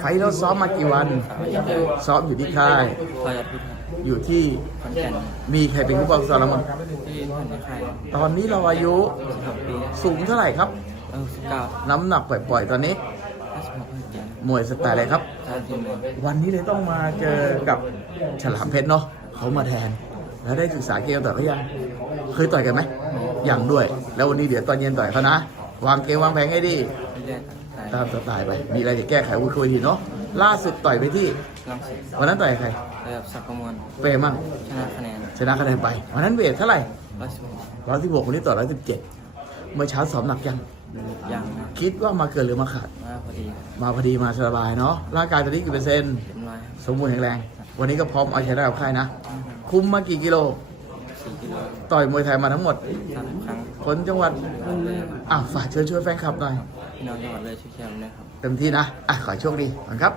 ไฟท์เราซ้อมมากี่วัน ซ้อมอยู่ที่ค่ายคอยอัดพุทธอยู่ที่ขอนแก่นมีใครเป็นผู้ปกครองสอนเรามั้งที่ผ่านในค่ายตอนนี้เราอายุสิบหกปีสูงเท่าไหร่ครับ เออสิบเก้าน้ำหนักปล่อยๆตอนนี้ห้าสิบหกห้าสิบเจ็ดมวยสไตล์อะไรครับชาติทีมเลยวันนี้เลยต้องมาเจอกับฉลามเพชรเนาะเขามาแทน แล้วได้ศึกษาเกมต่อยเขายัง เคยต่อยกันไหมยังด้วย แล้ววันนี้เดี๋ยวตอนเย็นต่อยเขานะ วางเกมวางแผนให้ดีเรียกสาย ตามสไตล์ไป มีอะไรจะแก้ไขวุ้ยคุยทีเนาะ ล่าสุดต่อยไปที่ลังสิตวันนั้นต่อยกับใครระดับสักกมวลเปรมั่งชนะคะแนนชนะคะแนนไป วันนั้นเวทเท่าไหร่ร้อยสิบหกร้อยสิบหกวันนี้ต่อร้อยสิบเจ็ดเมื่อเช้าสอบหนักยัง ยังนะคิดว่ามาเกินหรือมาขาด มาพอดี มาพอดีมาสบายเนาะ ร่างกายตอนนี้กี่เปอร์เซ็นต์เต็มร้อยสมบูรณ์แข็งแรง วันนี้ก็พร้อมเอาชนะกับค่ายนะ คุมมากี่กิโลสี่กิโล ต่อยมวยไทยมาทั้งหมดสามครั้ง คนจังหวัดเลยอะฝากเชิญชวนแฟนคลับหน่อยพี่น้องจังหวัดเลยช่วยเชียร์ผมด้วยครับ เต็มที่นะ อะ ขอให้โชคดีก่อนครับ